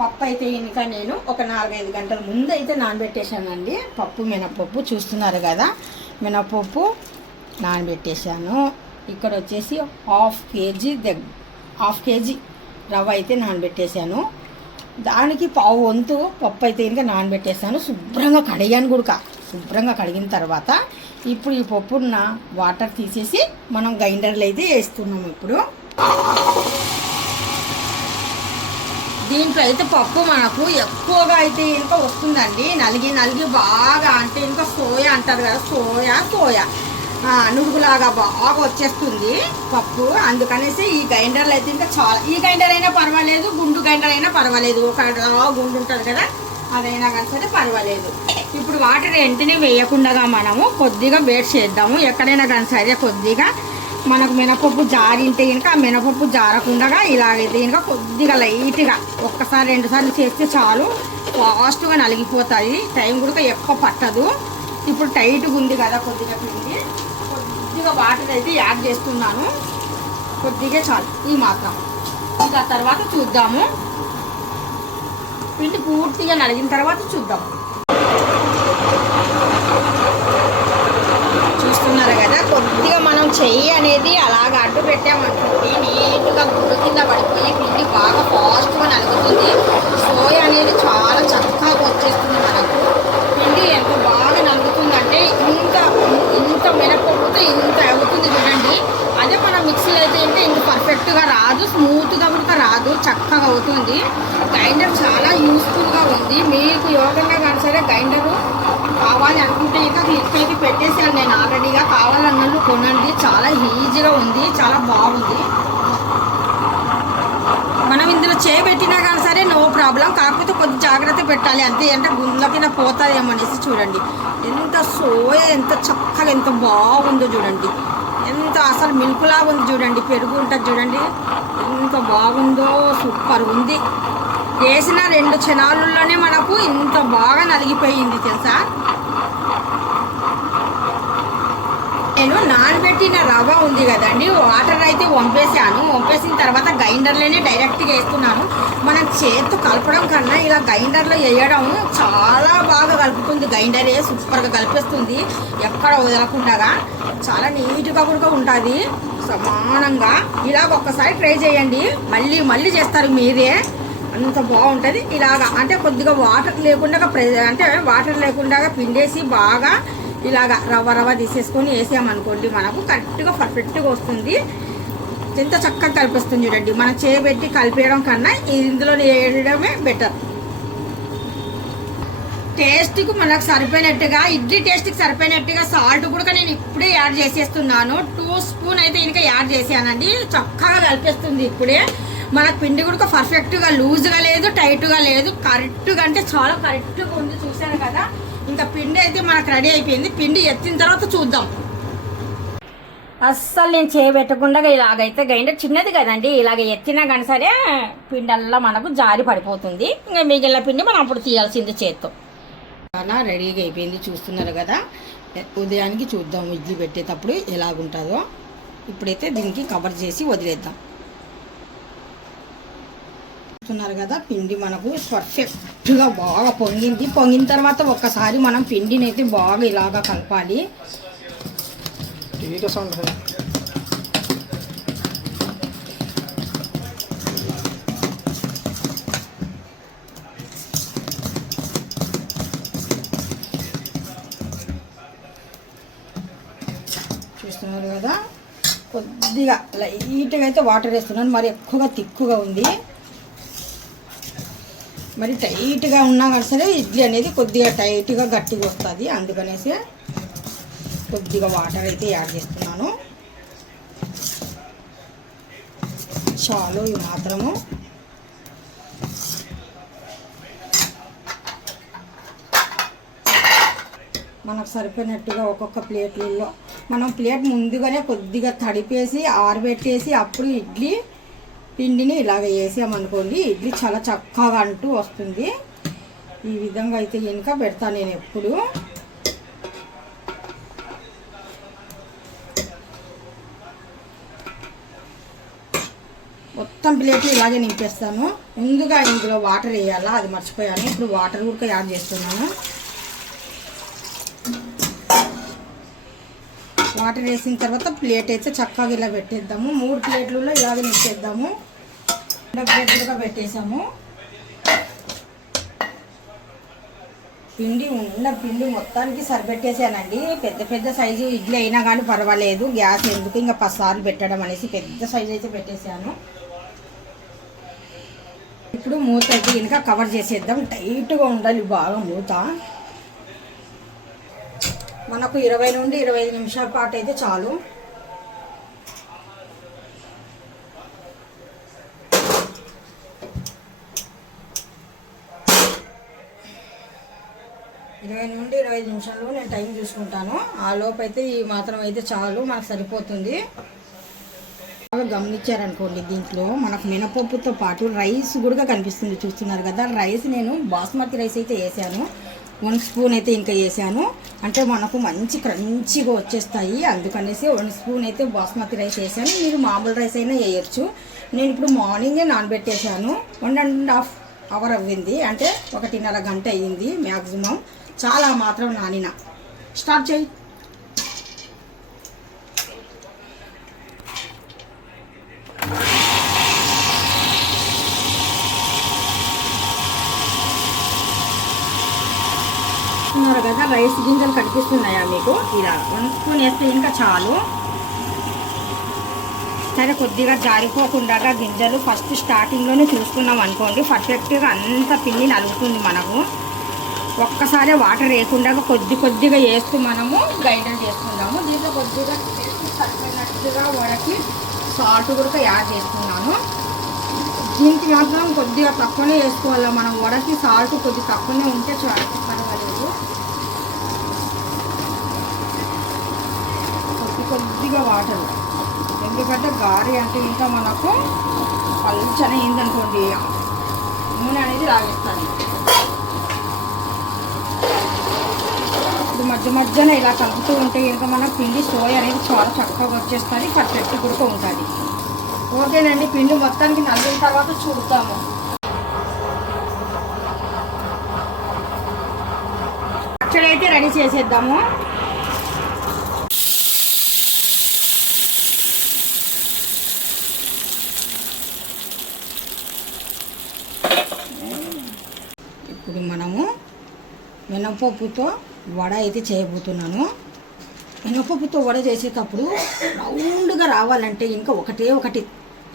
పప్పు అయితే ఇంకా నేను ఒక 4-5 గంటల ముందు అయితే నానబెట్టేశానండి. పప్పు మినపప్పు చూస్తున్నారు కదా, మినపప్పు నానబెట్టేశాను. ఇక్కడ వచ్చేసి హాఫ్ కేజీ రవ్వ అయితే నానబెట్టేశాను. దానికి పావు వంతు పప్పు అయితే ఇంకా నానబెట్టేశాను. శుభ్రంగా కడిగాను కూడా. శుభ్రంగా కడిగిన తర్వాత ఇప్పుడు ఈ పప్పున్న వాటర్ తీసేసి మనం గ్రైండర్లో అయితే వేస్తున్నాము. ఇప్పుడు దీంట్లో అయితే పప్పు మనకు ఎక్కువగా అయితే ఇంకా వస్తుందండి. నలిగి బాగా, అంటే ఇంకా సోయా అంటారు కదా, సోయా నురుగులాగా బాగా వచ్చేస్తుంది పప్పు. అందుకనేసి ఈ గ్రైండర్లు అయితే ఇంకా చాలా, ఈ గ్రైండర్ అయినా పర్వాలేదు, గుండు గ్రైండర్ అయినా పర్వాలేదు, ఒక గుండు ఉంటుంది కదా అదైనా కానీ సరే పర్వాలేదు. ఇప్పుడు వాటర్ వెంటనే వేయకుండా మనము కొద్దిగా వేడి చేద్దాము. ఎక్కడైనా కానీ సరే కొద్దిగా మనకు మినపప్పు జారింటే కనుక ఆ మినపప్పు జారకుండా ఇలాగైతే కనుక కొద్దిగా లైట్గా 1-2 సార్లు చేస్తే చాలు, ఫాస్ట్గా నలిగిపోతుంది. టైం కూడా ఎక్కువ పట్టదు. ఇప్పుడు టైట్గా ఉంది కదా, కొద్దిగా పిండి, కొద్దిగా వాటర్ అయితే యాడ్ చేస్తున్నాను. కొద్దిగా చాలు ఈ మాత్రం. ఇంకా తర్వాత చూద్దాము, పిండి పూర్తిగా నలిగిన తర్వాత చూద్దాం. చూస్తున్నారు కదా, కొద్దిగా మనం చెయ్యి అనేది అలాగ అడ్డు పెట్టామనుకోండి నీట్గా గుడ్డు కింద పడిపోయి పిండి బాగా ఫాస్ట్గా నలుగుతుంది. సోయా అనేది చాలా చక్కగా వచ్చేస్తుంది. మనకు పిండి ఎంత బాగా నలుగుతుందంటే ఇంత మినపప్పుతో ఇంత అవుతుంది చూడండి. అదే మనం మిక్సీలో అయితే ఇంత పర్ఫెక్ట్గా రాదు, స్మూత్గా కూడా రాదు, చక్కగా అవుతుంది. గ్రైండర్ చాలా యూస్ఫుల్గా ఉంది. మీకు ఎవరికైనా కానీ సరే గ్రైండరు కావాలి అనుకుంటే ఇంకా క్లిక్ అయితే పెట్టేసాను నేను ఆల్రెడీగా. కావాలన్నట్లు కొనండి, చాలా ఈజీగా ఉంది, చాలా బాగుంది. మనం ఇందులో చేయబెట్టినా కానీ సరే నో ప్రాబ్లం, కాకపోతే కొద్ది జాగ్రత్త పెట్టాలి అంతే. అంటే గుండ్ల కింద పోతాయేమనేసి చూడండి. ఎంత సోయా ఎంత చక్కగా ఎంత బాగుందో చూడండి, ఎంత అసలు మిల్క్లా ఉంది చూడండి, పెరుగు ఉంటుంది చూడండి ఎంత బాగుందో, సూపర్ ఉంది. వేసిన 2 క్షణాలలోనే మనకు ఇంత బాగా నలిగిపోయింది తెలుసా. నేను నానబెట్టిన రవ్వ ఉంది కదండి, వాటర్ అయితే వంపేసిన తర్వాత గ్రైండర్లోనే డైరెక్ట్గా వేస్తున్నాను. మనం చేత్తో కలపడం కన్నా ఇలా గ్రైండర్లో వేయడం చాలా బాగా కలుపుతుంది. గ్రైండరే సూపర్గా కలిపేస్తుంది, ఎక్కడ వదలకుండా చాలా నీట్గా కూడా ఉంటుంది సమానంగా. ఇలా ఒక్కసారి ట్రై చేయండి, మళ్ళీ చేస్తారు మీరే, అంత బాగుంటుంది. ఇలాగా అంటే కొద్దిగా వాటర్ లేకుండా పిండేసి బాగా ఇలాగా రవ్వ తీసేసుకొని వేసామనుకోండి మనకు కరెక్ట్గా పర్ఫెక్ట్గా వస్తుంది. ఎంత చక్కగా కలిపిస్తుంది చూడండి. మనం చేయబెట్టి కలిపేయడం కన్నా ఇందులో వేయడమే బెటర్. టేస్ట్కి మనకు సరిపోయినట్టుగా, ఇడ్లీ టేస్ట్కి సరిపోయినట్టుగా సాల్ట్ కూడా నేను ఇప్పుడే యాడ్ చేసేస్తున్నాను. 2 స్పూన్ అయితే ఇంకా యాడ్ చేసానండి. చక్కగా కలిపేస్తుంది ఇప్పుడే. మనకు పిండి కూడా పర్ఫెక్ట్గా లూజ్గా లేదు, టైట్గా లేదు, కరెక్ట్గా అంటే చాలా కరెక్ట్గా ఉంది. చూసాను కదా, ఇంకా పిండి అయితే మనకు రెడీ అయిపోయింది. పిండి ఎత్తిన తర్వాత చూద్దాం. అస్సలు నేను చేయబెట్టకుండా ఇలాగైతే గ్రైండర్ చిన్నది కదండి, ఇలాగ ఎత్తినా కానీ సరే పిండల్లా మనకు జారి పడిపోతుంది. ఇంకా మిగిలిన పిండి మనం అప్పుడు తీయాల్సింది చేత్తో. చాలా రెడీగా అయిపోయింది చూస్తున్నారు కదా. ఉదయానికి చూద్దాం ఇడ్లీ పెట్టేటప్పుడు ఎలాగుంటుందో. ఇప్పుడైతే దీనికి కవర్ చేసి వదిలేద్దాం. చూస్తున్నారు కదా, పిండి మనకు పర్ఫెక్ట్గా బాగా పొంగిన తర్వాత ఒక్కసారి మనం పిండిని అయితే బాగా ఇలాగా కలపాలి. చూస్తున్నారు కదా, కొద్దిగా లైట్గా అయితే వాటర్ వేస్తున్నాను, మరి ఎక్కువగా తిక్కుగా ఉంది. మరి టైట్గా ఉన్నా కానీ సరే ఇడ్లీ అనేది కొద్దిగా టైట్గా గట్టిగా వస్తుంది. అందుకనేసి కొద్దిగా వాటర్ అయితే యాడ్ చేస్తున్నాను. చాలు ఈ మాత్రము. మనకు సరిపోయినట్టుగా ఒక్కొక్క ప్లేట్లలో మనం ప్లేట్ ముందుగానే కొద్దిగా తడిపేసి ఆరబెట్టేసి అప్పుడు ఇడ్లీ పిండిని ఇలాగ వేసామనుకోండి ఇడ్లీ చాలా చక్కగా అంటూ వస్తుంది. ఈ విధంగా అయితే ఇంకా పెడతాను నేను ఎప్పుడు. మొత్తం ప్లేట్లు ఇలాగే నింపేస్తాను. ముందుగా ఇందులో వాటర్ వేయాలా, అది మర్చిపోయాను. ఇప్పుడు వాటర్ కూడా యాడ్ చేస్తున్నాను. వాటర్ వేసిన తర్వాత ప్లేట్ అయితే చక్కగా ఇలా పెట్టేద్దాము. 3 ప్లేట్లలో ఇలాగే నింపేద్దాము. ప్లేట్లుగా పెట్టేసాము. పిండి మొత్తానికి సరిపెట్టేసానండి. పెద్ద పెద్ద సైజు ఇడ్లీ అయినా కానీ పర్వాలేదు, గ్యాస్ ఎందుకు ఇంకా 10 సార్లు పెట్టడం అనేసి పెద్ద సైజు అయితే పెట్టేశాను. ఇప్పుడు మూత అయితే ఇంకా కవర్ చేసేద్దాం. టైట్గా ఉండాలి బాగా మూత. మనకు 20 నుండి 25 నిమిషాల పాటు అయితే చాలు. నుండి 25 నిమిషాల్లో నేను టైం చూసుకుంటాను. ఆ లోపు అయితే ఈ మాత్రం అయితే చాలు, మనకు సరిపోతుంది. బాగా గమనించారనుకోండి, దీంట్లో మనకు మినపప్పుతో పాటు రైస్ కూడా కనిపిస్తుంది, చూస్తున్నారు కదా. రైస్ నేను బాస్మతి రైస్ అయితే వేసాను. 1 స్పూన్ అయితే ఇంకా వేసాను. అంటే మనకు మంచి క్రంచీగా వచ్చేస్తాయి, అందుకనేసి 1 స్పూన్ అయితే బాస్మతి రైస్ వేసాను. మీరు మామూలు రైస్ అయినా వేయచ్చు. నేను ఇప్పుడు మార్నింగే నానబెట్టేసాను. 1.5 అవర్ అవ్వింది, అంటే 1.5 గంట అయ్యింది మ్యాక్సిమం. చాలా మాత్రం నానిన. స్టార్ట్ చేయి. చూస్తున్నారు కదా, రైస్ గింజలు కనిపిస్తున్నాయా మీకు? ఇలా 1 స్పూన్ వేస్తే ఇంకా చాలు. సరే, కొద్దిగా జారిపోకుండా గింజలు ఫస్ట్ స్టార్టింగ్లోనే చూసుకున్నాం అనుకోండి, పర్ఫెక్ట్గా అంత పిండి నలుగుతుంది మనకు. ఒక్కసారి వాటర్ వేయకుండా కొద్దిగా వేస్తూ మనము గ్రైండర్ చేసుకుందాము. దీంట్లో కొద్దిగా సరిపోయినట్టుగా వడకి సాల్ట్ కూడా యాడ్ చేస్తున్నాను. దీనికి మాత్రం కొద్దిగా తక్కువనే వేసుకోవాలి మనం. వడకి సాల్ట్ కొద్దిగా తక్కువనే ఉంటే పర్వాలేదు. కొద్దిగా వాటర్, ఎందుకంటే గారి అంటే ఇంకా మనకు పల్చనే అయిందనుకోండి, నూనె అనేది లాగేస్తాను. ఇప్పుడు మధ్యన ఇలా కలుపుతూ ఉంటే ఇంకా మన పిండి సోయా అనేది చాలా చక్కగా వచ్చేస్తుంది, పర్ఫెక్ట్ కూడా ఉంటుంది. ఓకేనండి, పిండి మొత్తానికి నలిగిన తర్వాత చూద్దాము. పచ్చడి అయితే రెడీ చేసేద్దాము. ఇప్పుడు మనము మినపప్పుతో వడ అయితే చేయబోతున్నాను. మినపప్పుతో వడ చేసేటప్పుడు రౌండ్గా రావాలంటే ఇంకా ఒకటి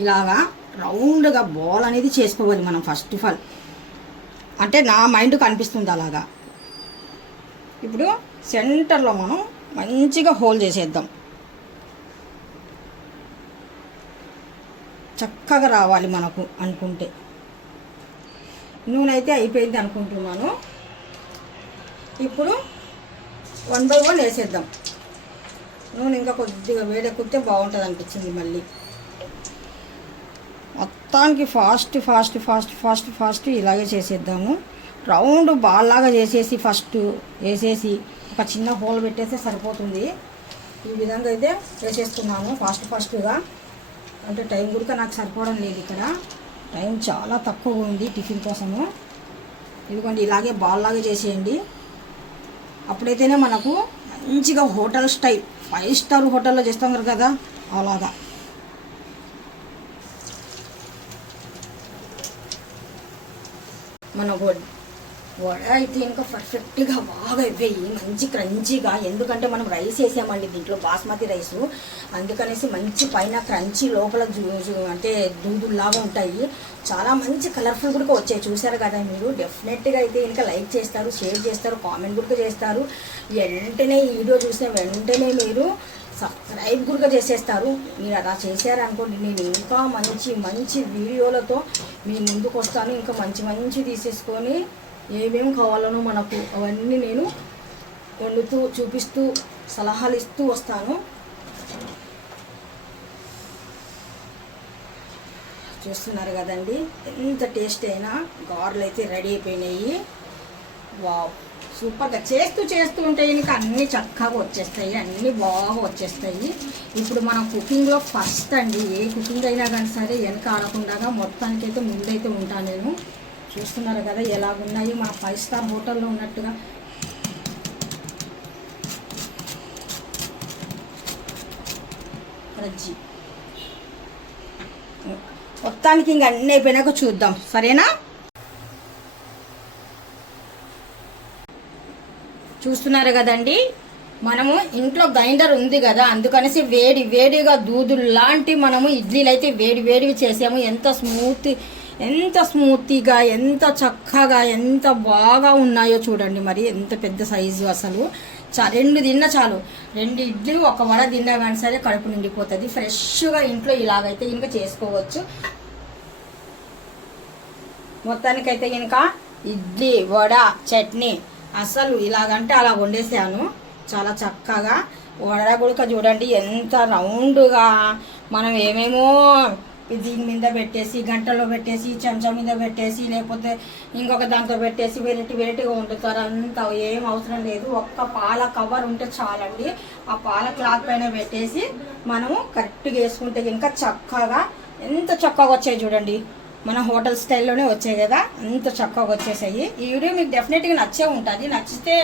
ఇలాగా రౌండ్గా బాల్ అనేది చేసుకోవాలి మనం ఫస్ట్ ఆఫ్ ఆల్. అంటే నా మైండ్కి అనిపిస్తుంది అలాగా. ఇప్పుడు సెంటర్లో మనం మంచిగా హోల్ చేసేద్దాం. చక్కగా రావాలి మనకు అనుకుంటే. నూనె అయితే అయిపోయింది అనుకుంటున్నాను. ఇప్పుడు 1 by 1 వేసేద్దాం. నూనె ఇంకా కొద్దిగా వేడెక్కితే బాగుంటుంది అనిపించింది. మళ్ళీ మొత్తానికి ఫాస్ట్ ఇలాగే చేసేద్దాము. రౌండ్ బాల్ లాగా చేసేసి ఫస్ట్ వేసేసి ఒక చిన్న హోల్ పెట్టేస్తే సరిపోతుంది. ఈ విధంగా అయితే వేసేస్తున్నాను ఫాస్ట్గా. అంటే టైం కూడా నాకు సరిపోవడం లేదు, ఇక్కడ టైం చాలా తక్కువ ఉంది టిఫిన్ కోసము. ఇదిగోండి, ఇలాగే బాల్ లాగా చేసేయండి. అప్పుడైతేనే మనకు మంచిగా హోటల్ స్టైల్ 5 స్టార్ హోటల్లో చేస్తాం కదా అలాగా. మన వడ అయితే ఇంకా పర్ఫెక్ట్గా బాగా ఇవ్వేయి, మంచి క్రంచీగా. ఎందుకంటే మనం రైస్ వేసామండి దీంట్లో, బాస్మతి రైసు, అందుకనేసి మంచి పైన క్రంచీ, లోపల అంటే దూదుల్లాగా ఉంటాయి. చాలా మంచి కలర్ఫుల్ కూడా వచ్చాయి, చూసారు కదా మీరు. డెఫినెట్గా అయితే ఇంకా లైక్ చేస్తారు, షేర్ చేస్తారు, కామెంట్ కూడా చేస్తారు. వెంటనే ఈ వీడియో చూసిన వెంటనే మీరు సబ్స్క్రైబ్ కూడా చేసేస్తారు. మీరు అలా చేశారనుకోండి, నేను ఇంకా మంచి వీడియోలతో మీ ముందుకు వస్తాను. ఇంకా మంచి తీసేసుకొని ఏమేమి కావాలనో మనకు అవన్నీ నేను వండుతూ చూపిస్తూ సలహాలు ఇస్తూ వస్తాను. చూస్తున్నారు కదండి, ఎంత టేస్ట్ అయినా గారెలు అయితే రెడీ అయిపోయినాయి. వావ్, సూపర్గా చేస్తూ ఉంటే ఇంకా అన్నీ చక్కగా వచ్చేస్తాయి, అన్నీ బాగా వచ్చేస్తాయి. ఇప్పుడు మనం కుకింగ్లో ఫస్ట్ అండి, ఏ కుకింగ్ అయినా కానీ సరే వెనక ఆడకుండా మొత్తానికైతే ముందైతే ఉంటాను నేను. చూస్తున్నారు కదా ఎలాగున్నాయి, మన 5 స్టార్ హోటల్లో ఉన్నట్టుగా. రజ్జి మొత్తానికి ఇంక అన్నీ అయిపోయినాక చూద్దాం, సరేనా? చూస్తున్నారు కదండి, మనము ఇంట్లో గ్రైండర్ ఉంది కదా, అందుకనేసి వేడిగా దూదులు లాంటి మనము ఇడ్లీలు అయితే వేడివి చేసాము. ఎంత స్మూత్గా ఎంత చక్కగా ఎంత బాగా ఉన్నాయో చూడండి. మరి ఎంత పెద్ద సైజు, అసలు 2 తిన్నా చాలు. 2 ఇడ్లీ 1 వడ తిన్నా కానీ సరే కడుపు నిండిపోతుంది. ఫ్రెష్గా ఇంట్లో ఇలాగైతే ఇంకా చేసుకోవచ్చు. మొత్తానికైతే ఇంకా ఇడ్లీ, వడ, చట్నీ అసలు ఇలాగంటే అలా వండేసాను చాలా చక్కగా. వడ గుడక చూడండి ఎంత రౌండ్గా, మనం ఏమేమో దీని మీద పెట్టేసి, గంటలో పెట్టేసి, చెంచా మీద పెట్టేసి, లేకపోతే ఇంకొక దాంతో పెట్టేసి వెరైటీగా వండుతారు. అంత ఏం అవసరం లేదు. ఒక్క పాల కవర్ ఉంటే చాలండి. ఆ పాల క్లాత్ పైన పెట్టేసి మనము కరెక్ట్గా వేసుకుంటే ఇంకా చక్కగా ఎంత చక్కగా వచ్చాయి చూడండి. మన హోటల్ స్టైల్లోనే వచ్చాయి కదా, అంత చక్కగా వచ్చేసాయి. ఈ వీడియో మీకు డెఫినెట్గా నచ్చే ఉంటుంది. నచ్చితే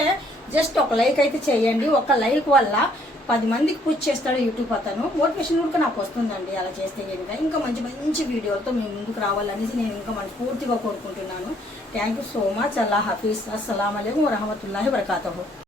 జస్ట్ ఒక లైక్ అయితే చేయండి. ఒక లైక్ వల్ల 10 మందికి పుష్ చేస్తాడు యూట్యూబ్ అతను. మోటివేషన్ కూడా నాకు వస్తుందండి అలా చేస్తే. ఇంకా మంచి వీడియోలతో మేము ముందుకు రావాలనేసి నేను ఇంకా మనస్ఫూర్తిగా కోరుకుంటున్నాను. Thank you so much. అల్లా హఫీజ్. అస్సలాము అలైకుం వరహమతుల్లాహి వబరకాతుహు.